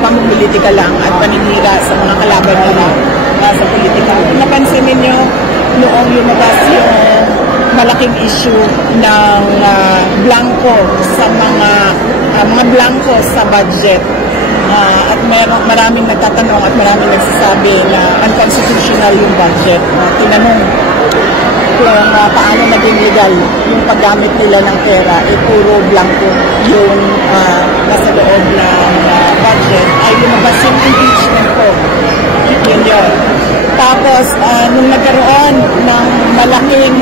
pamumulitika lang at paninira sa mga kalaban nila sa politika. Kung napansin ninyo, noong lumabas yung malaking issue ng blanco sa mga blanco sa budget. At maraming nagtatanong at maraming nagsasabi na unconstitutional yung budget. Tinanong kung paano naging legal yung paggamit nila ng pera, puro blanco yung nasa loob ng budget, ay lumabas yung impeachment ko. Yun. Tapos, nung nagkaroon ng malaking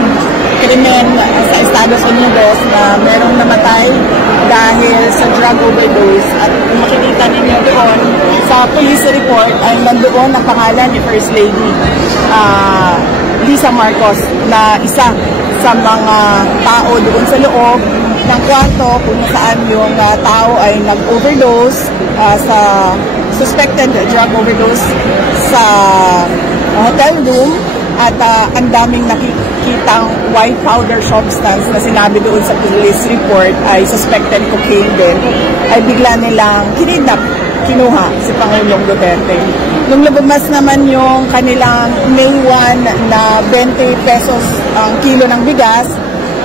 krimen sa Estados Unidos na merong namatay dahil sa drug overdose, at kung makikita ninyo doon sa police report ay nandoon ang pangalan ni First Lady Lisa Marcos na isa sa mga tao doon sa loob ng kwarto kung saan yung tao ay nag-overdose sa suspected drug overdose sa hotel room. At ang daming nakikitang white powder substance na sinabi doon sa police report ay suspected cocaine din, ay bigla nilang kinuha si Pangulong Duterte. Nung lumabas naman yung kanilang May 1 na 20 pesos ang kilo ng bigas,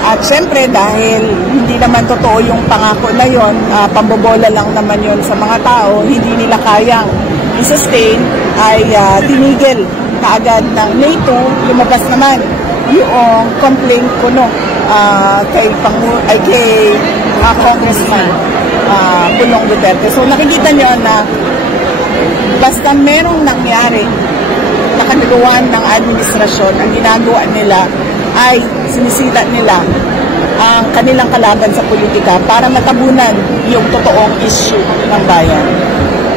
at syempre dahil hindi naman totoo yung pangako na yon, pambobola lang naman yon sa mga tao, hindi nila kayang i-sustain, ay tinigil kaagad ng May 2, lumabas naman yung complaint ko kay Congressman Pulong Duterte. So nakikita nyo na basta merong nangyari na kanagawan ng administrasyon, ang ginagawa nila ay sinisita nila ang kanilang kalaban sa politika para matabunan yung totoong issue ng bayan.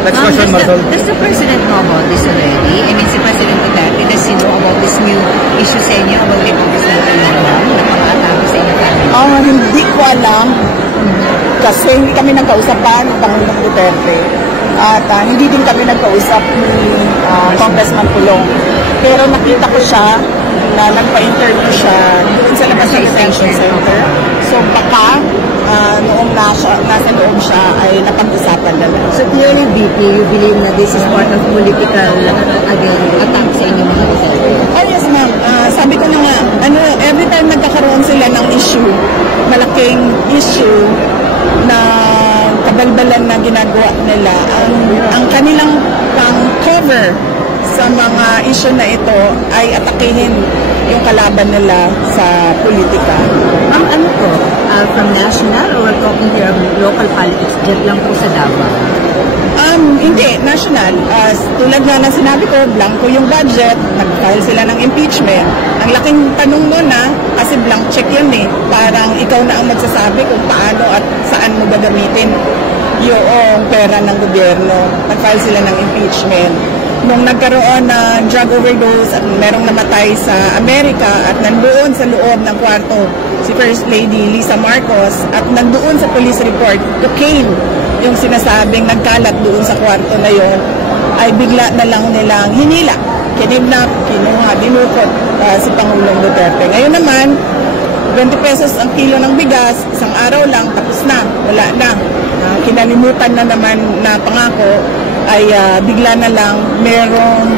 Does the President know about this already? I mean, si President Duterte, does he know about this new issue sa inyo about the Congressman Pulong na pang-atake sa inyo family? Hindi ko alam kasi hindi kami nagkausap pa ng Pangulong Duterte at hindi din kami nagkausap ni Congressman Pulong. Pero nakita ko siya na nagpa-interview siya doon sa labas ng detention center. So baka noong nasa loob siya ay napag-usapan na lang. So clearly, VP, you believe na this is part of political attack sa inyo mga Duterte? Oh yes ma'am. Sabi ko na nga, every time nagkakaroon sila ng issue, malaking issue na kabalbalan na ginagawa nila, ang kanilang cover sa mga issue na ito ay atakihin yung kalaban nila sa politika. Ano po? From national or we're talking here of local politics, dyan lang po sa Davao? Hindi, national. Tulad nga na sinabi ko, blanco yung budget, nag-file sila ng impeachment. Ang laking tanong mo kasi blank check yun parang ikaw na ang magsasabi kung paano at saan mo gagamitin yung pera ng gobyerno. Nag-file sila ng impeachment. Nung nagkaroon ng drug overdose at merong namatay sa Amerika at nandoon sa loob ng kwarto si First Lady Lisa Marcos at nandoon sa police report, cocaine yung sinasabing nagkalat doon sa kwarto na yon, ay bigla na lang nilang hinila, kinidnap, kinuha, dinukot si Pangulong Duterte. Ngayon naman, 20 pesos ang kilo ng bigas, isang araw lang, tapos na, wala na. Kinalimutan na naman na pangako, ay bigla na lang merong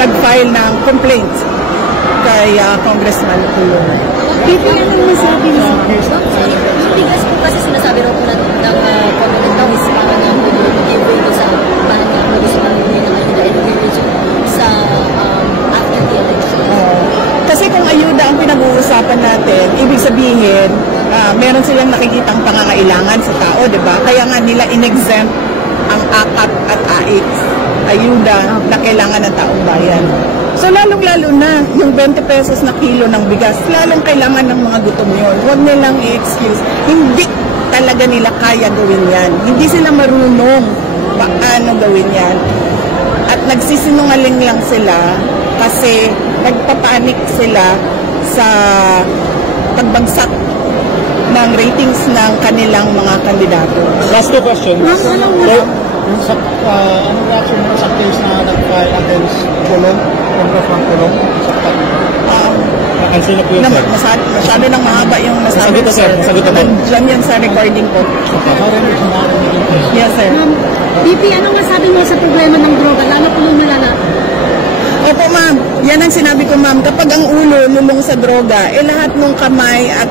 nag-file ng complaint kay Congressman Pulong. Dito na lang masabi mo. Yung bigas po kasi sinasabi rin po ng Congressman daw is parang nag-give ko sa parang Congressman sa after the election. Kasi kung ayuda ang pinag-uusapan natin, ibig sabihin, meron silang nakikitang pangangailangan sa tao, di ba? Kaya nga nila in-exempt ang AKAP at AIX, ayuda na kailangan ng taong bayan. So lalong-lalo na yung 20 pesos na kilo ng bigas, lalong kailangan ng mga gutom yun. Huwag nilang i-excuse. Hindi talaga nila kaya gawin yan. Hindi sila marunong paano gawin yan. At nagsisinungaling lang sila kasi nagpapanik sila sa pagbagsak ng ratings ng kanilang mga kandidato. Last two questions. Anong reaction mo sa case na nag-file against Pulong, Congressman Pulong? Answer na po yun, sir. Masyado nang mahaba yung nasabi Nasagot ko, na, sir. Nasagot na po. Nandiyan yan sa recording ko. Yes, sir. BP, ano masabi mo sa problema ng droga? Lalo po nung malala. Opo, ma'am. Yan ang sinabi ko, ma'am. Kapag ang ulo lulong sa droga, lahat ng kamay at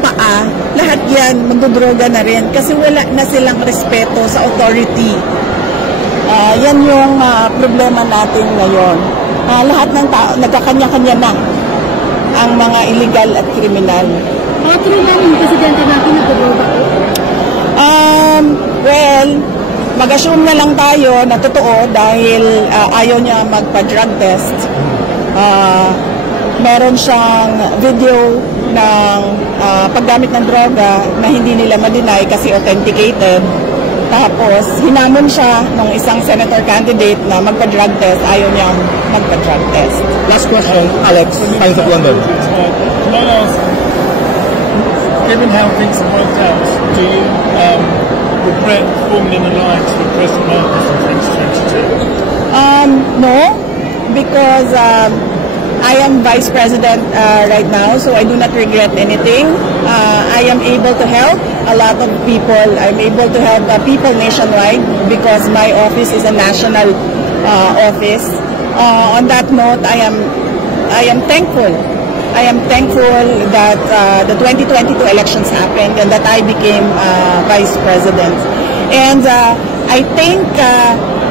paa, lahat yan magdodroga na rin kasi wala na silang respeto sa authority. Yan yung problema natin ngayon. Lahat ng tao, nagkakanya-kanya na ang mga illegal at kriminal. True ba yung presidente natin nagdodroga po? Well, mag-assume na lang tayo na totoo dahil ayaw niya magpa-drug test. Meron siyang video ng paggamit ng droga na hindi nila ma-deny kasi authenticated. Tapos, hinamon siya ng isang senator candidate na magpa-drug test. Ayaw niyang magpa-drug test. Last question, Alex, Times of London. Can I ask, given how things have worked out, do you regret forming an alliance with President Marcos in 2022? No, because I am Vice President right now, so I do not regret anything. I am able to help a lot of people. I'm able to help people nationwide because my office is a national office. On that note, I am thankful. I am thankful that the 2022 elections happened and that I became Vice President. And I think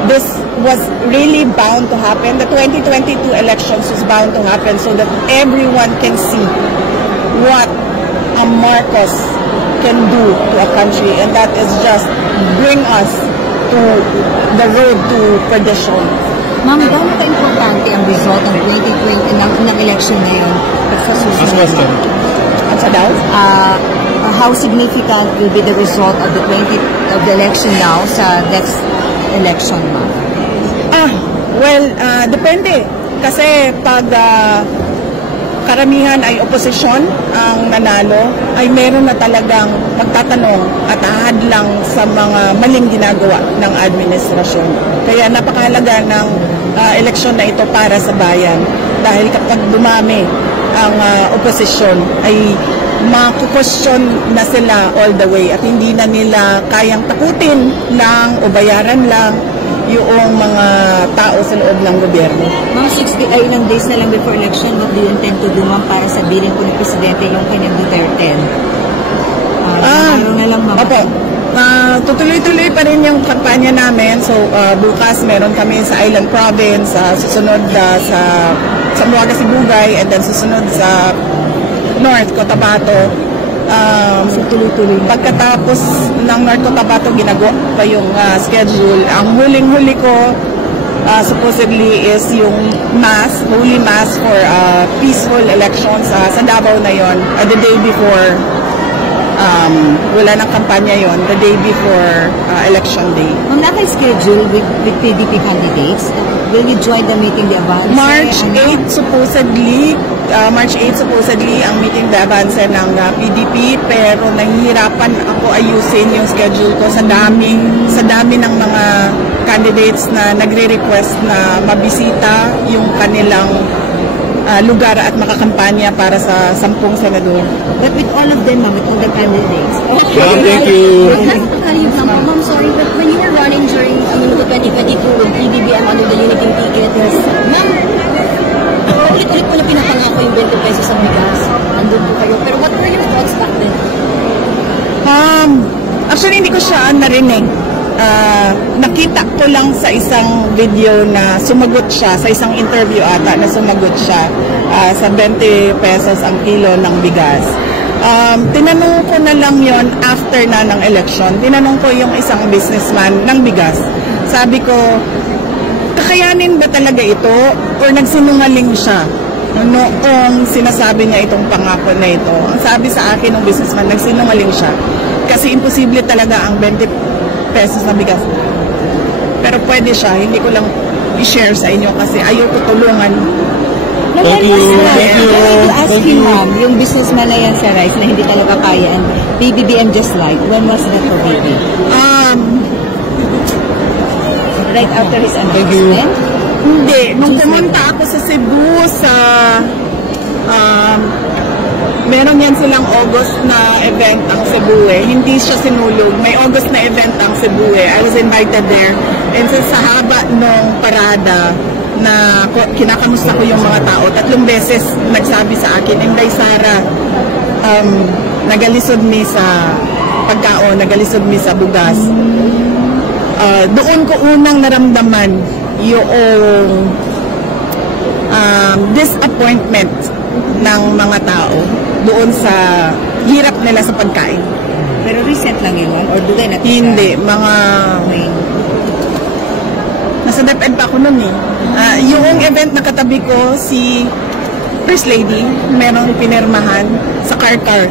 this was really bound to happen. The 2022 elections was bound to happen so that everyone can see what a Marcos can do to a country, and that is just bring us to the road to perdition. Ma'am, gano'n ka-importante ang result ng 2020 ng election ngayon sa Last susunod? question. At sa daw? How significant will be the result of the election now sa next election, ma'am? Well, depende. Kasi pag karamihan ay oposisyon ang nanalo, ay meron na talagang magtatanong at ahadlang sa mga maling ginagawa ng administrasyon. Kaya napakahalaga ng eleksyon na ito para sa bayan. Dahil kapag dumami ang oposisyon, ay makukwestiyon na sila all the way at hindi na nila kayang takutin lang o bayaran lang yung mga tao sa loob ng gobyerno. Mga 60 ilang days na lang before election, what do you intend to do, ma'am, para sabihin po ng Presidente yung kanyang Duterte? Na lang, ma'am. Opo. Tutuloy-tuloy pa rin yung kampanya namin. So, bukas meron kami sa Island Province, susunod sa Zamboanga, Sibugay, and then susunod sa North Cotabato. So, tuloy-tuloy na. Pagkatapos ng North Cotabato, ginagawa pa yung schedule. Ang huling-huli ko, supposedly, is yung holy mass for peaceful elections sa Davao na yon. The day before, wala nang kampanya yon, the day before election day. Ma'am, naka-schedule with PDP candidates. Will you join the meeting the Avance? March 8 supposedly ang meeting de avance ng PDP, pero nahihirapan ako ayusin yung schedule ko sa dami ng mga candidates na nagre-request na mabisita yung kanilang lugar at makakampanya para sa 10 senador. But with all of them, ma'am, with all the candidates. Ma'am, thank you. Ma'am, sorry, but when you were running during the 2022 with PBBM under the unity ticket, ma'am, ulit-ulit po na pinapangako yung 20 pesos sa bigas. Andun po kayo. Pero what were your thoughts back then? Actually, hindi ko siya narinig. Nakita ko lang sa isang video na sumagot siya, sa isang interview ata na sumagot siya sa 20 pesos ang kilo ng bigas. Tinanong ko na lang yon after na ng election. Tinanong ko yung isang businessman ng bigas. Sabi ko, kakayanin ba talaga ito or nagsinungaling siya noong sinasabi niya itong pangako na ito? Ang sabi sa akin ng businessman, nagsinungaling siya kasi imposible talaga ang 20 pesos na bigas. Pero pwede siya, hindi ko lang i-share sa inyo kasi ayaw ko tulungan. Thank you. Thank you. Ask him, ma'am, yung businessman na yan sa rice na hindi talaga kaya and PBBM just like, when was that for baby? Right after his announcement? Hindi. Nung pumunta ako sa Cebu Meron yan silang August na event ang Cebu eh. Hindi siya sinulog. May August na event ang Cebu eh. I was invited there. And sa haba nung parada na kinakamusta ko yung mga tao, 3 beses nagsabi sa akin, Inday Sara, nagalisod mi sa pagkaon, nagalisod mi sa bugas. Doon ko unang naramdaman yung disappointment ng mga tao doon sa hirap nila sa pagkain. Pero recent lang yun, or do they not? Hindi, mga nasa DepEd pa ako noon eh. Yung event na katabi ko, si First Lady, merong pinirmahan sa car-car.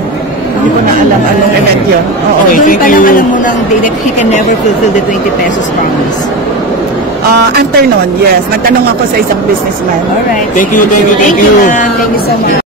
Hindi ko na alam anong event yun. Oo. Okay, Doon thank pa lang you. alam mo nang that he can never fulfill the 20 pesos promise. After nun, yes. Nagtanong ako sa isang businessman. Alright. Thank you, thank you, Thank you, ma'am. Thank you so much.